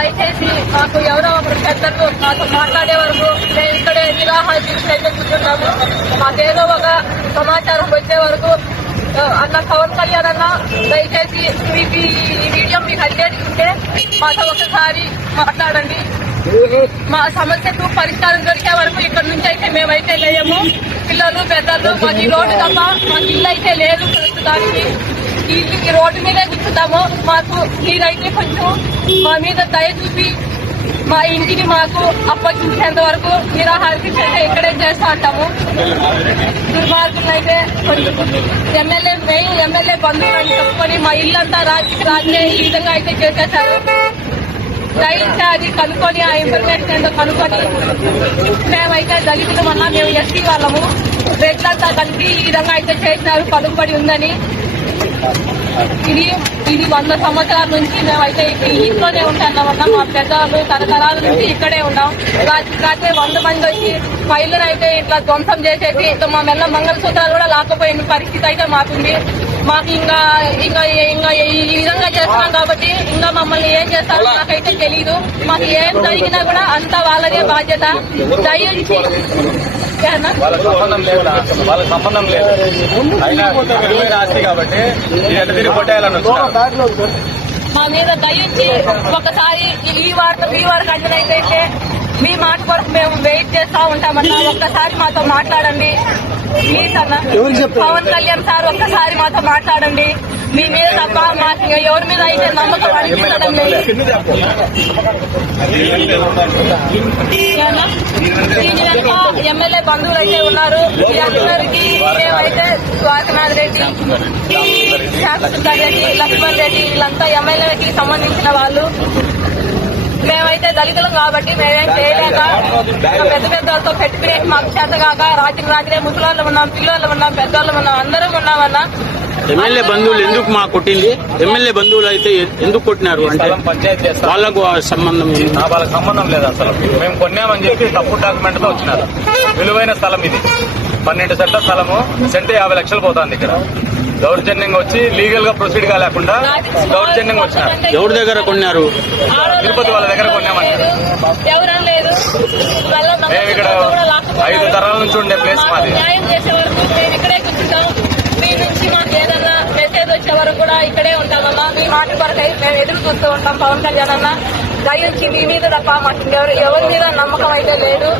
దయచేసి మాకు ఎవరో ఒకరు పెద్దలు మాతో మాట్లాడే వరకు మేము ఇక్కడే నిరాహార దీక్ష అయితే కూర్చుంటాము మాకేదో ఒక సమాచారం వచ్చే వరకు అన్న పవన్ కళ్యాణ్ అన్న దయచేసి మీకు ఈ వీడియో మీకు ఉంటే మాతో ఒకసారి మాట్లాడండి. మా సమస్యకు పరిష్కారం దొరికే వరకు ఇక్కడ నుంచి అయితే మేమైతే లేము. పిల్లలు పెద్దలు మాకు ఈ రోడ్డు తప్ప మాకు ఇల్లు అయితే లేదు ప్రస్తుతానికి. ఈ రోడ్డు మీదే కూర్చుంటాము మాకు మీరైతే కొంచెం మా మీద దయ చూపి మా ఇంటిని మాకు అప్పగించేంత వరకు నిరాహారకి చేస్తే ఇక్కడే చేస్తా ఉంటాము దుర్మార్గులు అయితే ఎమ్మెల్యే మెయిన్ ఎమ్మెల్యే బంధువులని చెప్పుకొని మా ఇల్లంతా రాజు రాజే ఈ విధంగా అయితే చేసేసారు దయచేసి అది కనుక్కొని ఆ ఇన్ఫర్మేషన్ ఏంటో కనుక్కొని మేమైతే దళితులు అన్నా మేము ఎస్టీ వాళ్ళము. రెడ్లంతా కలిపి ఈ విధంగా అయితే చేసినారు పలుకుబడి ఉందని. ఇది ఇది వంద సంవత్సరాల నుంచి మేమైతే ఇంట్లోనే ఉంటున్నామన్నా మా పెద్దవాళ్ళు తరతరాల నుంచి ఇక్కడే ఉన్నాం. రాత్రి వంద మంది వచ్చి ఫైళ్ళను అయితే ఇట్లా ధ్వంసం చేసేసి ఇంకా మా మెల్ల మంగళసూత్రాలు కూడా లాకపోయిన పరిస్థితి అయితే మాకుంది. మాకు ఇంకా ఇంకా ఇంకా ఈ విధంగా చేస్తున్నాం కాబట్టి ఇంకా మమ్మల్ని ఏం చేస్తారో నాకైతే తెలియదు. మాకు ఏం జరిగినా కూడా అంతా వాళ్ళదే బాధ్యత. దయించి ఏమన్నా? వాళ్ళకి సంబంధం లేదు వాళ్ళకి సంబంధం లేదు. అయినా విలువైన ఆస్తి కాబట్టి ఇది ఎంత తిరిగి కొట్టేయాలని వచ్చినారు మా మీద దయించి ఒకసారి ఈ వార్త ఈ వారికి అంటనైతే మీ మాట కొరకు మేము వెయిట్ చేస్తా ఉంటామన్నా. ఒక్కసారి మాతో మాట్లాడండి. ప్లీజ్ అన్న పవన్ కళ్యాణ్ సార్ ఒక్కసారి మాతో మాట్లాడండి. మీ మీద తప్ప మాకు ఇంకా ఎవరి మీద అయితే నమ్మకం అనిపించడం లేదు. దీని వెనుక ఎమ్మెల్యే బంధువులు అయితే ఉన్నారు వీరందరికీ ఏమైతే ద్వారకనాథ్ రెడ్డి శాశ్వత రెడ్డి లక్ష్మణ్ రెడ్డి వీళ్ళంతా ఎమ్మెల్యేకి సంబంధించిన వాళ్ళు. మేమైతే దళితులం కాబట్టి మేమేం చేయలేక పెద్ద పెద్ద పెట్టి మాకు చేత కాక రాత్రి రాత్రే వాళ్ళు ఉన్నాం పిల్లోళ్ళు ఉన్నాం పెద్దవాళ్ళు ఉన్నాం అందరం ఉన్నామన్నా ఎమ్మెల్యే బంధువులు ఎందుకు మా కొట్టింది? ఎమ్మెల్యే బంధువులు అయితే ఎందుకు కొట్టినారు అంటే వాళ్ళకు సంబంధం వాళ్ళకి సంబంధం లేదు అసలు. మేము కొన్నామని చెప్పి తప్పుడు డాక్యుమెంట్తో వచ్చినారు. విలువైన స్థలం ఇది. పన్నెండు సెంట్ల స్థలము సెంట్ యాభై లక్షలు పోతుంది ఇక్కడ. దౌర్జన్యంగా వచ్చి లీగల్గా ప్రొసీడ్ కాలేకుండా దౌర్జన్యంగా వచ్చినారు. ఎవరి దగ్గర కొన్నారు? తిరుపతి వాళ్ళ దగ్గర కొన్నామంటారు ఎవరం లేదు వాళ్ళ మేము ఇక్కడ. ఐదు తరాల నుంచి ఉండే ప్లేస్ మాది న్యాయం చేసే వరకు మేము ఇక్కడే కూర్చుంటాం మీ నుంచి మాకు ఏదన్నా మెసేజ్ వచ్చే వరకు కూడా ఇక్కడే ఉంటామమ్మా మీ మాట కొరకై మేము ఎదురు చూస్తూ ఉంటాం. పవన్ కళ్యాణ్ అన్న దయించి మీ మీద తప్ప మాకు ఎవరి మీద నమ్మకం అయితే లేదు.